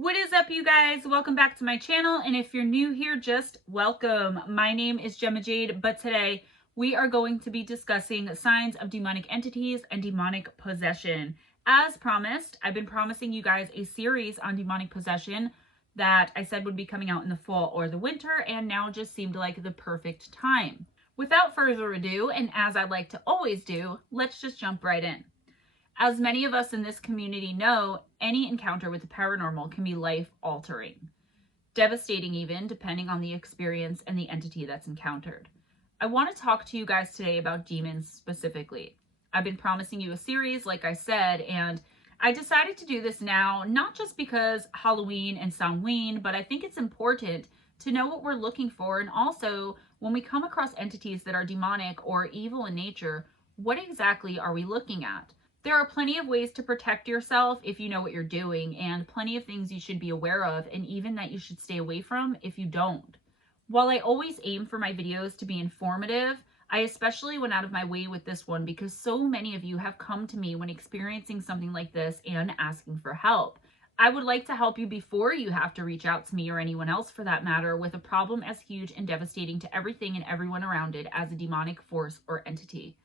What is up, you guys? Welcome back to my channel, and if you're new here, just welcome. My name is Gemma Jade, but today we are going to be discussing signs of demonic entities and demonic possession. As promised, I've been promising you guys a series on demonic possession that I said would be coming out in the fall or the winter, and now just seemed like the perfect time. Without further ado, and as I like to always do, let's just jump right in. As many of us in this community know, any encounter with the paranormal can be life-altering. Devastating even, depending on the experience and the entity that's encountered. I want to talk to you guys today about demons specifically. I've been promising you a series, like I said, and I decided to do this now, not just because Halloween and Samhain, but I think it's important to know what we're looking for, and also when we come across entities that are demonic or evil in nature, what exactly are we looking at? There are plenty of ways to protect yourself if you know what you're doing, and plenty of things you should be aware of, and even that you should stay away from if you don't. While I always aim for my videos to be informative, I especially went out of my way with this one because so many of you have come to me when experiencing something like this and asking for help. I would like to help you before you have to reach out to me or anyone else for that matter with a problem as huge and devastating to everything and everyone around it as a demonic force or entity.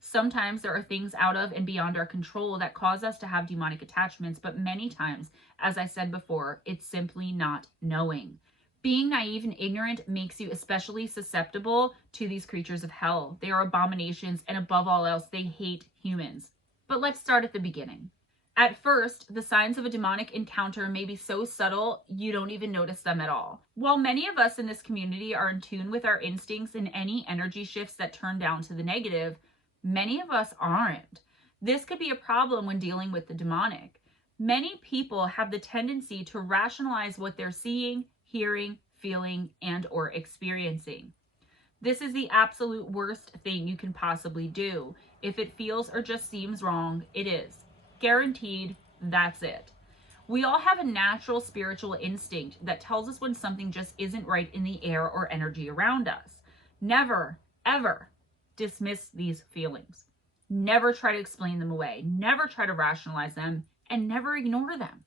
Sometimes there are things out of and beyond our control that cause us to have demonic attachments, but many times, as I said before, it's simply not knowing. Being naive and ignorant makes you especially susceptible to these creatures of hell. They are abominations, and above all else, they hate humans. But let's start at the beginning. At first, the signs of a demonic encounter may be so subtle you don't even notice them at all. While many of us in this community are in tune with our instincts and any energy shifts that turn down to the negative, many of us aren't. This could be a problem when dealing with the demonic. Many people have the tendency to rationalize what they're seeing, hearing, feeling, and or experiencing. This is the absolute worst thing you can possibly do. If it feels or just seems wrong, it is. Guaranteed, that's it. We all have a natural spiritual instinct that tells us when something just isn't right in the air or energy around us. Never, ever dismiss these feelings. Never try to explain them away. Never try to rationalize them, and never ignore them.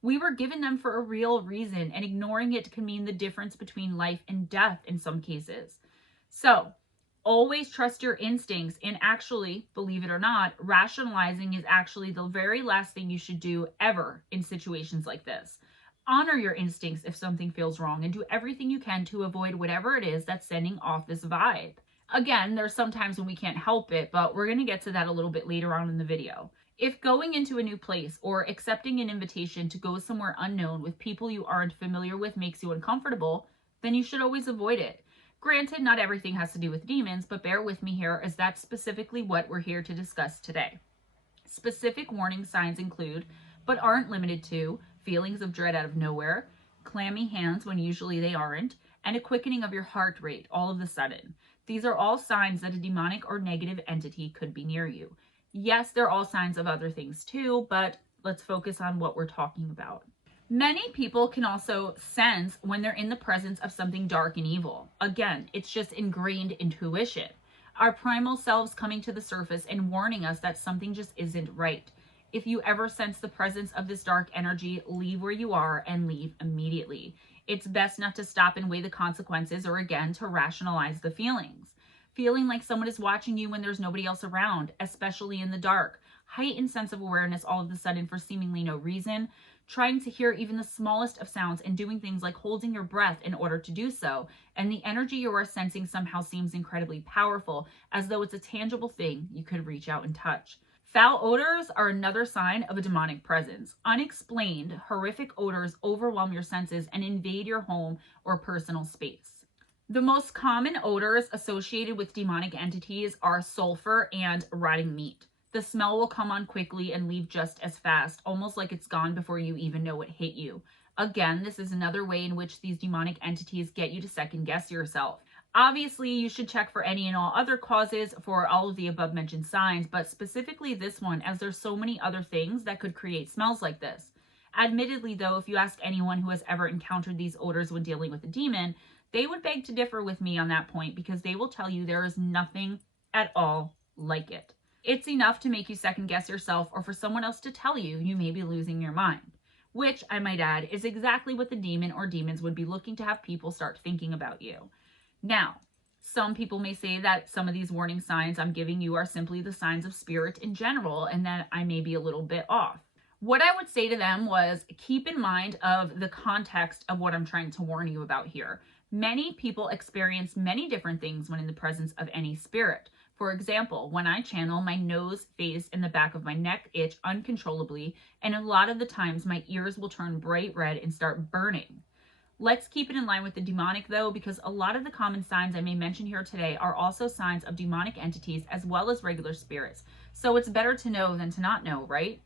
We were given them for a real reason, and ignoring it can mean the difference between life and death in some cases. So, always trust your instincts, and actually, believe it or not, rationalizing is actually the very last thing you should do ever in situations like this. Honor your instincts if something feels wrong, and do everything you can to avoid whatever it is that's sending off this vibe. Again, there's some times when we can't help it, but we're going to get to that a little bit later on in the video. If going into a new place or accepting an invitation to go somewhere unknown with people you aren't familiar with makes you uncomfortable, then you should always avoid it. Granted, not everything has to do with demons, but bear with me here as that's specifically what we're here to discuss today. Specific warning signs include, but aren't limited to, feelings of dread out of nowhere, clammy hands when usually they aren't, and a quickening of your heart rate all of a sudden. These are all signs that a demonic or negative entity could be near you. Yes, they're all signs of other things too, but let's focus on what we're talking about. Many people can also sense when they're in the presence of something dark and evil. Again, it's just ingrained intuition. Our primal selves coming to the surface and warning us that something just isn't right. If you ever sense the presence of this dark energy, leave where you are and leave immediately. It's best not to stop and weigh the consequences or again to rationalize the feelings. Feeling like someone is watching you when there's nobody else around, especially in the dark. Heightened sense of awareness all of a sudden for seemingly no reason. Trying to hear even the smallest of sounds and doing things like holding your breath in order to do so. And the energy you are sensing somehow seems incredibly powerful, as though it's a tangible thing you could reach out and touch. Foul odors are another sign of a demonic presence. Unexplained, horrific odors overwhelm your senses and invade your home or personal space. The most common odors associated with demonic entities are sulfur and rotting meat. The smell will come on quickly and leave just as fast, almost like it's gone before you even know it hit you. Again, this is another way in which these demonic entities get you to second guess yourself. Obviously, you should check for any and all other causes for all of the above mentioned signs, but specifically this one, as there's so many other things that could create smells like this. Admittedly, though, if you ask anyone who has ever encountered these odors when dealing with a demon, they would beg to differ with me on that point because they will tell you there is nothing at all like it. It's enough to make you second guess yourself or for someone else to tell you you may be losing your mind. which, I might add, is exactly what the demon or demons would be looking to have people start thinking about you. Now, some people may say that some of these warning signs I'm giving you are simply the signs of spirit in general, and that I may be a little bit off. What I would say to them was, keep in mind of the context of what I'm trying to warn you about here. Many people experience many different things when in the presence of any spirit. For example, when I channel, my nose, face, and the back of my neck itch uncontrollably, and a lot of the times my ears will turn bright red and start burning. Let's keep it in line with the demonic though, because a lot of the common signs I may mention here today are also signs of demonic entities as well as regular spirits. So it's better to know than to not know, right?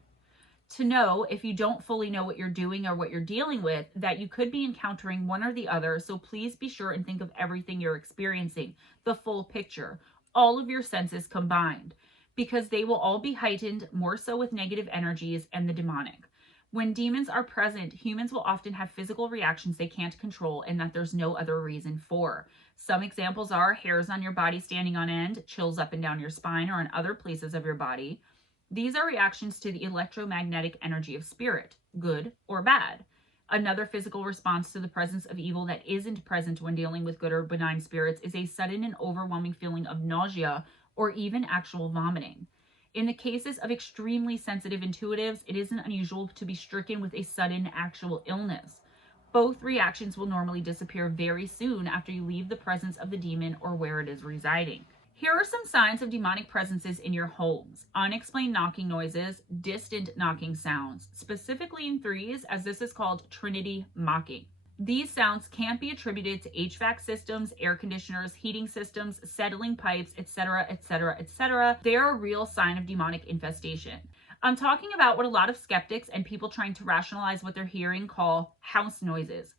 To know, if you don't fully know what you're doing or what you're dealing with, that you could be encountering one or the other. So please be sure and think of everything you're experiencing, the full picture, all of your senses combined, because they will all be heightened, more so with negative energies and the demonic. When demons are present, humans will often have physical reactions they can't control and that there's no other reason for. Some examples are hairs on your body standing on end, chills up and down your spine or in other places of your body. These are reactions to the electromagnetic energy of spirit, good or bad. Another physical response to the presence of evil that isn't present when dealing with good or benign spirits is a sudden and overwhelming feeling of nausea or even actual vomiting. In the cases of extremely sensitive intuitives, it isn't unusual to be stricken with a sudden actual illness. Both reactions will normally disappear very soon after you leave the presence of the demon or where it is residing. Here are some signs of demonic presences in your homes. Unexplained knocking noises, distant knocking sounds, specifically in threes, as this is called Trinity mocking. These sounds can't be attributed to HVAC systems, air conditioners, heating systems, settling pipes, etc., etc., etc. They're a real sign of demonic infestation. I'm talking about what a lot of skeptics and people trying to rationalize what they're hearing call house noises.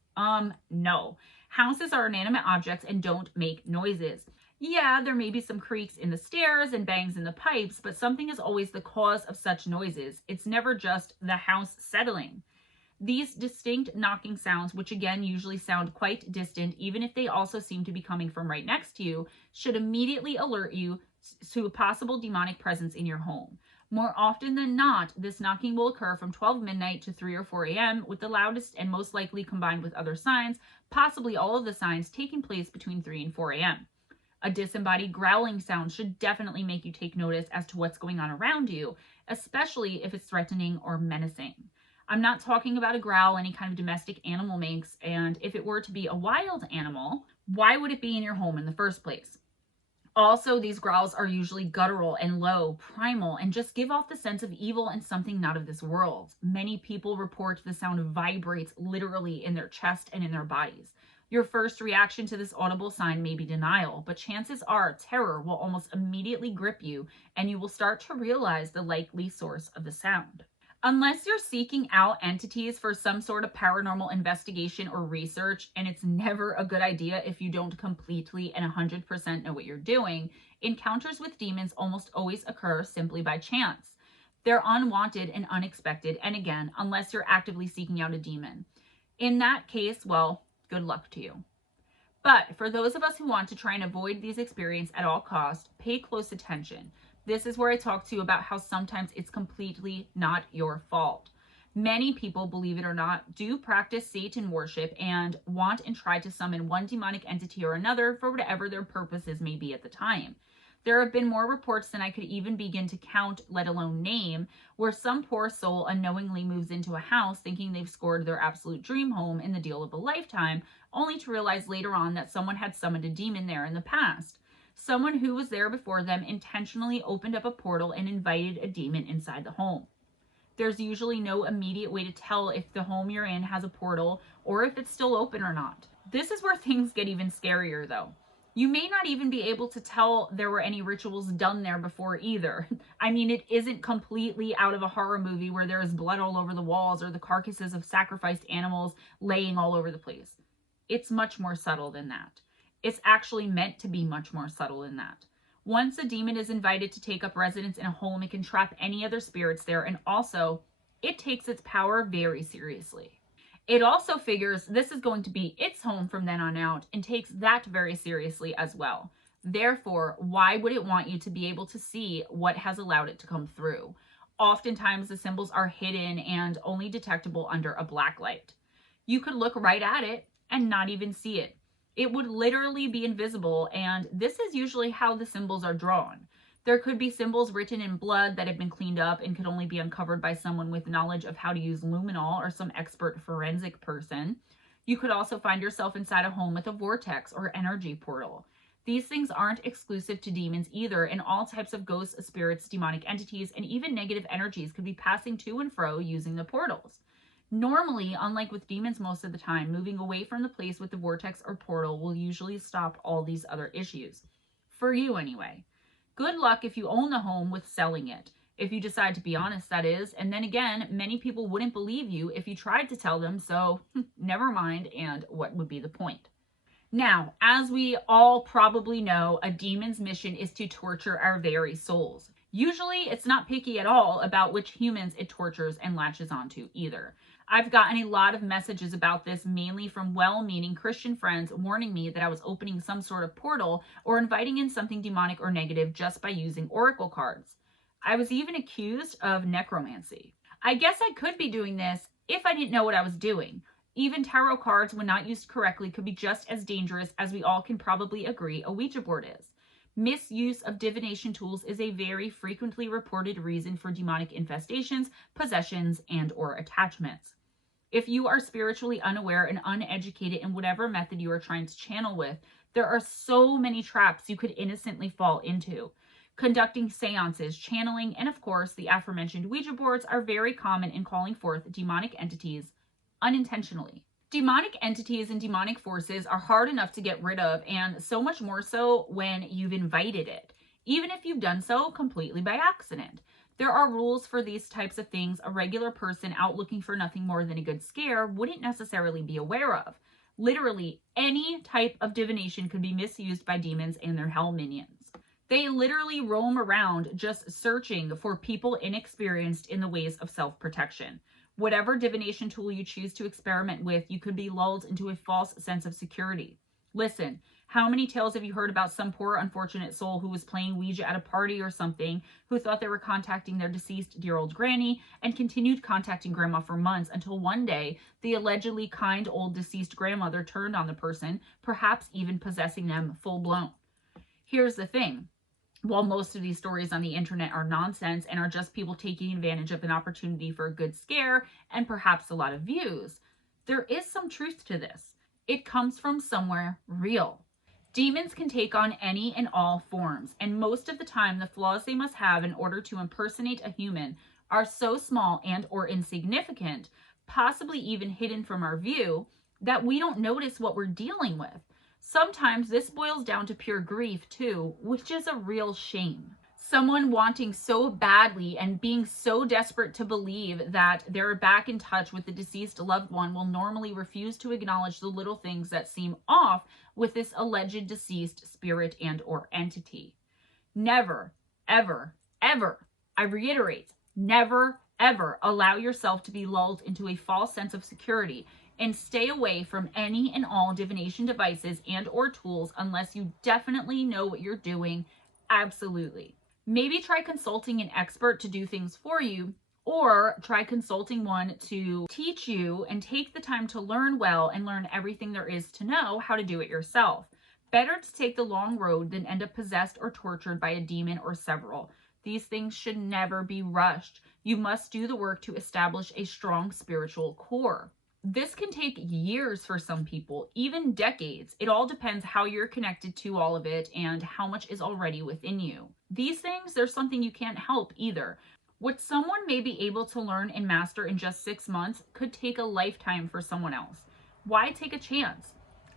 No. Houses are inanimate objects and don't make noises. Yeah, there may be some creaks in the stairs and bangs in the pipes, but something is always the cause of such noises. It's never just the house settling. These distinct knocking sounds, which again usually sound quite distant, even if they also seem to be coming from right next to you, should immediately alert you to a possible demonic presence in your home. More often than not, this knocking will occur from 12 midnight to 3 or 4 a.m., with the loudest and most likely combined with other signs, possibly all of the signs taking place between 3 and 4 a.m. A disembodied growling sound should definitely make you take notice as to what's going on around you, especially if it's threatening or menacing. I'm not talking about a growl any kind of domestic animal makes, and if it were to be a wild animal, why would it be in your home in the first place? Also, these growls are usually guttural and low, primal, and just give off the sense of evil and something not of this world. Many people report the sound vibrates literally in their chest and in their bodies. Your first reaction to this audible sign may be denial, but chances are terror will almost immediately grip you, and you will start to realize the likely source of the sound. Unless you're seeking out entities for some sort of paranormal investigation or research, and it's never a good idea if you don't completely and 100% know what you're doing, encounters with demons almost always occur simply by chance. They're unwanted and unexpected, and again, unless you're actively seeking out a demon. In that case, well, good luck to you. But for those of us who want to try and avoid these experiences at all costs, pay close attention. This is where I talk to you about how sometimes it's completely not your fault. Many people, believe it or not, do practice Satan worship and want and try to summon one demonic entity or another for whatever their purposes may be at the time. There have been more reports than I could even begin to count, let alone name, where some poor soul unknowingly moves into a house thinking they've scored their absolute dream home in the deal of a lifetime, only to realize later on that someone had summoned a demon there in the past. Someone who was there before them intentionally opened up a portal and invited a demon inside the home. There's usually no immediate way to tell if the home you're in has a portal or if it's still open or not. This is where things get even scarier though. You may not even be able to tell there were any rituals done there before either. I mean, it isn't completely out of a horror movie where there is blood all over the walls or the carcasses of sacrificed animals laying all over the place. It's much more subtle than that. It's actually meant to be much more subtle than that. Once a demon is invited to take up residence in a home, it can trap any other spirits there, and also, it takes its power very seriously. It also figures this is going to be its home from then on out and takes that very seriously as well. Therefore, why would it want you to be able to see what has allowed it to come through? Oftentimes, the symbols are hidden and only detectable under a black light. You could look right at it and not even see it. It would literally be invisible, and this is usually how the symbols are drawn. There could be symbols written in blood that have been cleaned up and could only be uncovered by someone with knowledge of how to use luminol or some expert forensic person. You could also find yourself inside a home with a vortex or energy portal. These things aren't exclusive to demons either, and all types of ghosts, spirits, demonic entities, and even negative energies could be passing to and fro using the portals. Normally, unlike with demons most of the time, moving away from the place with the vortex or portal will usually stop all these other issues. For you anyway. Good luck if you own the home with selling it. If you decide to be honest, that is. And then again, many people wouldn't believe you if you tried to tell them, so never mind, and what would be the point? Now, as we all probably know, a demon's mission is to torture our very souls. Usually, it's not picky at all about which humans it tortures and latches onto either. I've gotten a lot of messages about this, mainly from well-meaning Christian friends warning me that I was opening some sort of portal or inviting in something demonic or negative just by using oracle cards. I was even accused of necromancy. I guess I could be doing this if I didn't know what I was doing. Even tarot cards, when not used correctly, could be just as dangerous as we all can probably agree a Ouija board is. Misuse of divination tools is a very frequently reported reason for demonic infestations, possessions, and/or attachments. If you are spiritually unaware and uneducated in whatever method you are trying to channel with, there are so many traps you could innocently fall into. Conducting seances, channeling, and of course, the aforementioned Ouija boards are very common in calling forth demonic entities unintentionally. Demonic entities and demonic forces are hard enough to get rid of, and so much more so when you've invited it, even if you've done so completely by accident. There are rules for these types of things a regular person out looking for nothing more than a good scare wouldn't necessarily be aware of. Literally, any type of divination could be misused by demons and their hell minions. They literally roam around just searching for people inexperienced in the ways of self-protection. Whatever divination tool you choose to experiment with, you could be lulled into a false sense of security. Listen, how many tales have you heard about some poor unfortunate soul who was playing Ouija at a party or something, who thought they were contacting their deceased dear old granny and continued contacting grandma for months until one day the allegedly kind old deceased grandmother turned on the person, perhaps even possessing them full blown. Here's the thing. While most of these stories on the internet are nonsense and are just people taking advantage of an opportunity for a good scare and perhaps a lot of views, there is some truth to this. It comes from somewhere real. Demons can take on any and all forms, and most of the time the flaws they must have in order to impersonate a human are so small and or insignificant, possibly even hidden from our view, that we don't notice what we're dealing with. Sometimes this boils down to pure grief too, which is a real shame. Someone wanting so badly and being so desperate to believe that they're back in touch with the deceased loved one will normally refuse to acknowledge the little things that seem off with this alleged deceased spirit and or entity. Never, ever, ever, I reiterate, never, ever allow yourself to be lulled into a false sense of security, and stay away from any and all divination devices and or tools unless you definitely know what you're doing. Absolutely. Maybe try consulting an expert to do things for you, or try consulting one to teach you and take the time to learn well and learn everything there is to know how to do it yourself. Better to take the long road than end up possessed or tortured by a demon or several. These things should never be rushed. You must do the work to establish a strong spiritual core. This can take years for some people, even decades. It all depends how you're connected to all of it and how much is already within you. These things, there's something you can't help either. What someone may be able to learn and master in just 6 months could take a lifetime for someone else. Why take a chance?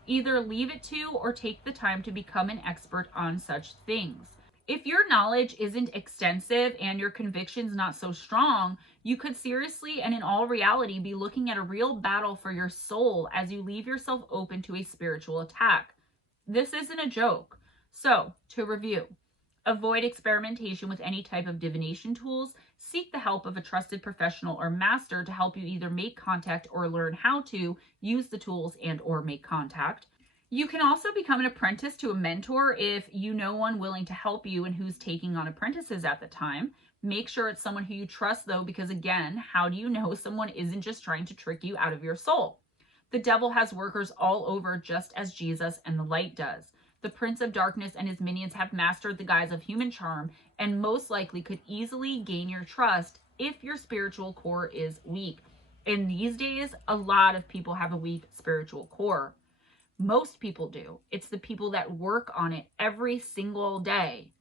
Either leave it to or take the time to become an expert on such things. If your knowledge isn't extensive and your convictions not so strong, you could seriously and in all reality be looking at a real battle for your soul as you leave yourself open to a spiritual attack. This isn't a joke. So, to review, avoid experimentation with any type of divination tools. Seek the help of a trusted professional or master to help you either make contact or learn how to use the tools and or make contact. You can also become an apprentice to a mentor if you know one willing to help you and who's taking on apprentices at the time. Make sure it's someone who you trust though, because again, how do you know someone isn't just trying to trick you out of your soul? The devil has workers all over, just as Jesus and the light does. The Prince of Darkness and his minions have mastered the guise of human charm and most likely could easily gain your trust if your spiritual core is weak. And these days, a lot of people have a weak spiritual core. Most people do. It's the people that work on it every single day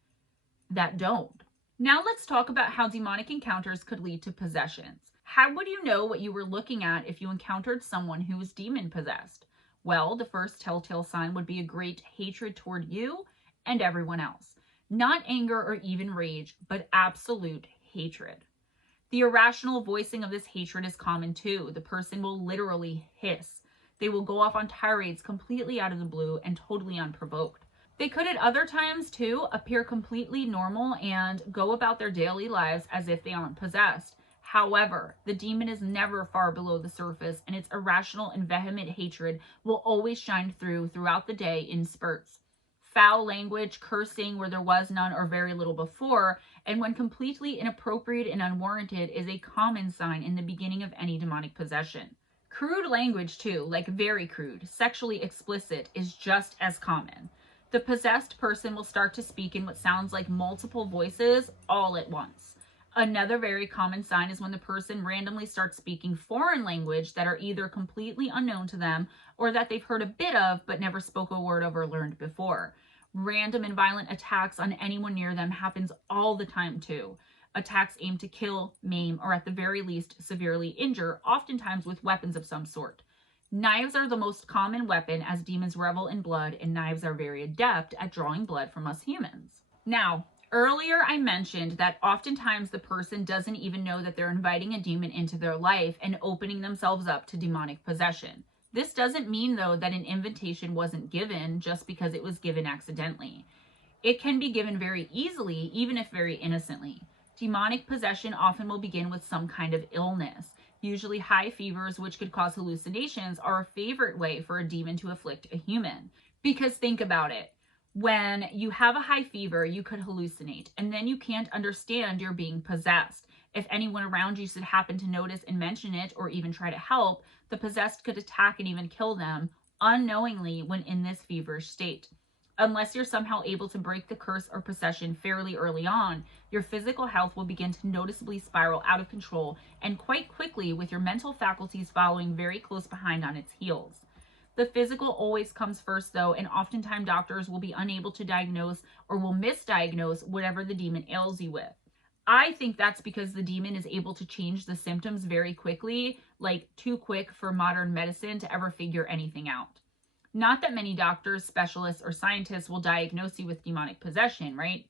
that don't. Now let's talk about how demonic encounters could lead to possessions. How would you know what you were looking at if you encountered someone who was demon possessed? Well, the first telltale sign would be a great hatred toward you and everyone else. Not anger or even rage, but absolute hatred. The irrational voicing of this hatred is common too. The person will literally hiss. They will go off on tirades completely out of the blue and totally unprovoked. They could at other times too appear completely normal and go about their daily lives as if they aren't possessed. However, the demon is never far below the surface, and its irrational and vehement hatred will always shine throughout the day in spurts. Foul language, cursing where there was none or very little before, and when completely inappropriate and unwarranted, is a common sign in the beginning of any demonic possession. Crude language too, like very crude, sexually explicit, is just as common. The possessed person will start to speak in what sounds like multiple voices all at once. Another very common sign is when the person randomly starts speaking foreign language that are either completely unknown to them or that they've heard a bit of but never spoke a word of or learned before. Random and violent attacks on anyone near them happens all the time too. Attacks aim to kill, maim, or at the very least severely injure, oftentimes with weapons of some sort. Knives are the most common weapon, as demons revel in blood, and knives are very adept at drawing blood from us humans. Now, earlier I mentioned that oftentimes the person doesn't even know that they're inviting a demon into their life and opening themselves up to demonic possession. This doesn't mean though that an invitation wasn't given just because it was given accidentally. It can be given very easily, even if very innocently. Demonic possession often will begin with some kind of illness. Usually high fevers, which could cause hallucinations, are a favorite way for a demon to afflict a human. Because think about it. When you have a high fever, you could hallucinate, and then you can't understand you're being possessed. If anyone around you should happen to notice and mention it, or even try to help, the possessed could attack and even kill them unknowingly when in this feverish state. Unless you're somehow able to break the curse or possession fairly early on, your physical health will begin to noticeably spiral out of control, and quite quickly, with your mental faculties following very close behind on its heels. The physical always comes first though, and oftentimes doctors will be unable to diagnose or will misdiagnose whatever the demon ails you with. I think that's because the demon is able to change the symptoms very quickly, like too quick for modern medicine to ever figure anything out. Not that many doctors, specialists, or scientists will diagnose you with demonic possession, right?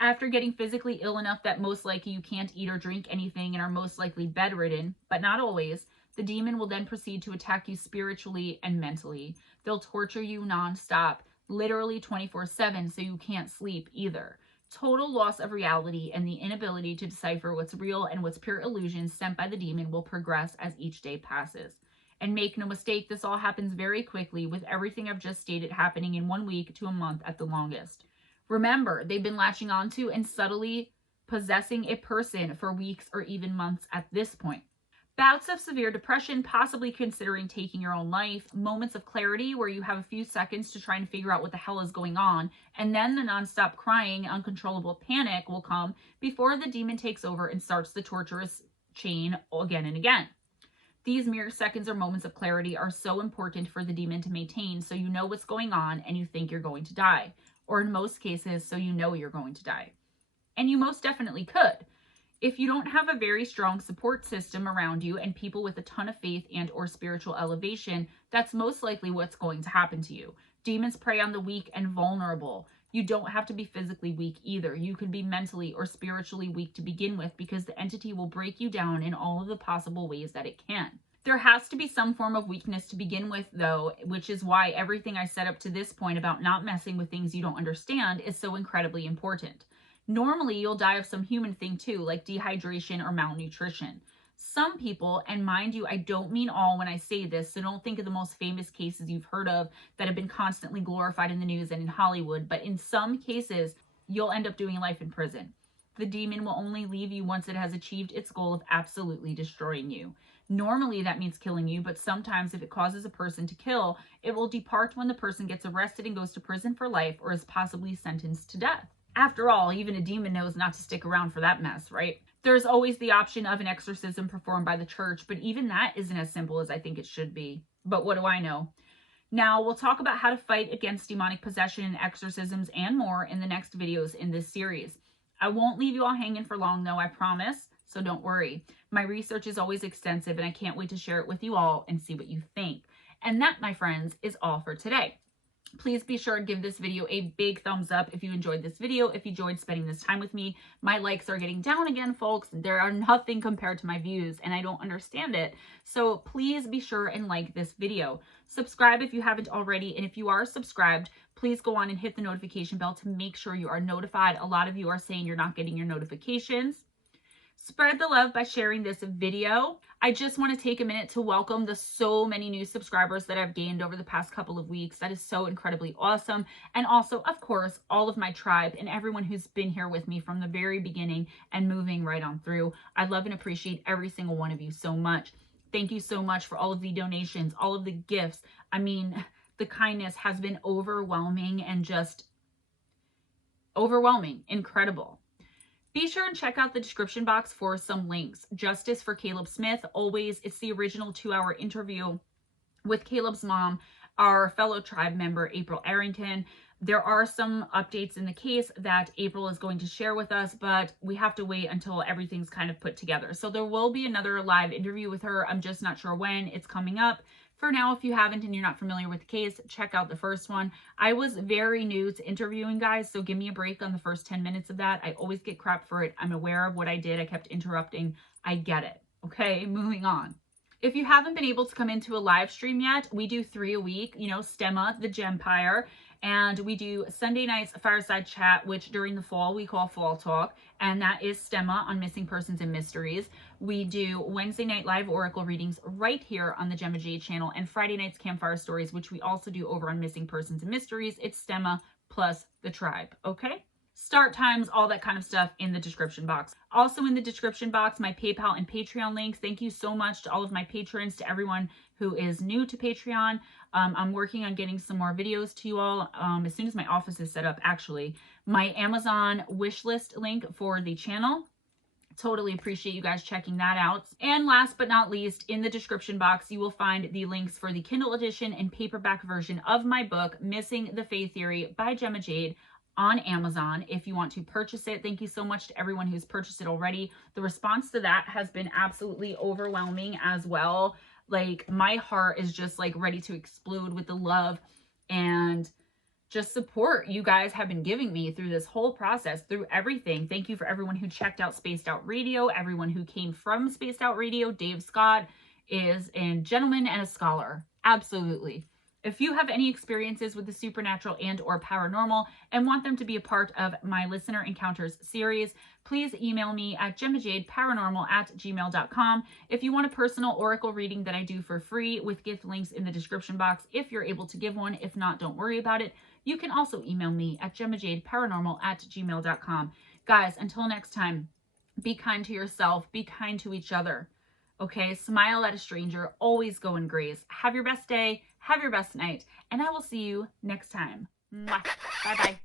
After getting physically ill enough that most likely you can't eat or drink anything and are most likely bedridden, but not always, the demon will then proceed to attack you spiritually and mentally. They'll torture you nonstop, literally 24/7, so you can't sleep either. Total loss of reality and the inability to decipher what's real and what's pure illusion sent by the demon will progress as each day passes. And make no mistake, this all happens very quickly, with everything I've just stated happening in 1 week to a month at the longest. Remember, they've been latching onto and subtly possessing a person for weeks or even months at this point. Bouts of severe depression, possibly considering taking your own life, moments of clarity where you have a few seconds to try and figure out what the hell is going on, and then the nonstop crying, uncontrollable panic will come before the demon takes over and starts the torturous chain again and again. These mere seconds or moments of clarity are so important for the demon to maintain, so you know what's going on and you think you're going to die. Or in most cases, so you know you're going to die. And you most definitely could. If you don't have a very strong support system around you and people with a ton of faith and or spiritual elevation, that's most likely what's going to happen to you. Demons prey on the weak and vulnerable. You don't have to be physically weak either. You could be mentally or spiritually weak to begin with, because the entity will break you down in all of the possible ways that it can. There has to be some form of weakness to begin with though, which is why everything I said up to this point about not messing with things you don't understand is so incredibly important. Normally, you'll die of some human thing too, like dehydration or malnutrition. Some people, and mind you, I don't mean all when I say this, so don't think of the most famous cases you've heard of that have been constantly glorified in the news and in Hollywood, but in some cases, you'll end up doing life in prison. The demon will only leave you once it has achieved its goal of absolutely destroying you. Normally that means killing you, but sometimes if it causes a person to kill, it will depart when the person gets arrested and goes to prison for life or is possibly sentenced to death. After all, even a demon knows not to stick around for that mess, right? There's always the option of an exorcism performed by the church, but even that isn't as simple as I think it should be. But what do I know? Now, we'll talk about how to fight against demonic possession and exorcisms and more in the next videos in this series. I won't leave you all hanging for long though, I promise, so don't worry. My research is always extensive and I can't wait to share it with you all and see what you think. And that, my friends, is all for today. Please be sure to give this video a big thumbs up if you enjoyed this video, if you enjoyed spending this time with me. My likes are getting down again, folks. There are nothing compared to my views, and I don't understand it. So please be sure and like this video. Subscribe if you haven't already, and if you are subscribed, please go on and hit the notification bell to make sure you are notified. A lot of you are saying you're not getting your notifications. Spread the love by sharing this video. I just want to take a minute to welcome the so many new subscribers that I've gained over the past couple of weeks. That is so incredibly awesome. And also, of course, all of my tribe and everyone who's been here with me from the very beginning and moving right on through. I love and appreciate every single one of you so much. Thank you so much for all of the donations, all of the gifts. I mean, the kindness has been overwhelming and just overwhelming, incredible. Be sure and check out the description box for some links. Justice for Caleb Smith, always, it's the original 2-hour interview with Caleb's mom, our fellow tribe member, April Arrington. There are some updates in the case that April is going to share with us, but we have to wait until everything's kind of put together. So there will be another live interview with her. I'm just not sure when. It's coming up. For now, if you haven't and you're not familiar with the case, check out the first one. I was very new to interviewing, guys, so give me a break on the first 10 minutes of that. I always get crap for it. I'm aware of what I did. I kept interrupting. I get it. Okay, moving on. If you haven't been able to come into a live stream yet, we do 3 a week, you know, Stemma, the Gempire, and we do Sunday nights Fireside Chat, which during the fall we call Fall Talk, and that is Stemma on missing persons and mysteries. We do Wednesday night live oracle readings right here on the Gemma Jade channel, and Friday nights Campfire Stories, which we also do over on missing persons and mysteries. It's Stemma plus the tribe, okay? Start times, all that kind of stuff in the description box. Also in the description box, my PayPal and Patreon links. Thank you so much to all of my patrons, to everyone who is new to Patreon. I'm working on getting some more videos to you all as soon as my office is set up, actually. My Amazon wish list link for the channel. Totally appreciate you guys checking that out. And last but not least, in the description box, you will find the links for the Kindle edition and paperback version of my book, Missing the Fae Theory by Gemma Jade, on Amazon if you want to purchase it. Thank you so much to everyone who's purchased it already. The response to that has been absolutely overwhelming as well. Like, my heart is just like ready to explode with the love and just support you guys have been giving me through this whole process, through everything. Thank you for everyone who checked out Spaced Out Radio, everyone who came from Spaced Out Radio. Dave Scott is a gentleman and a scholar. Absolutely. If you have any experiences with the supernatural and or paranormal and want them to be a part of my Listener Encounters series, please email me at GemmaJadParanormal@gmail.com. If you want a personal oracle reading that I do for free with gift links in the description box, if you're able to give one. If not, don't worry about it. You can also email me at GemmaJadParanormal@gmail.com. Guys, until next time, be kind to yourself, be kind to each other. Okay, smile at a stranger, always go in grace. Have your best day, have your best night, and I will see you next time. Mwah. Bye-bye.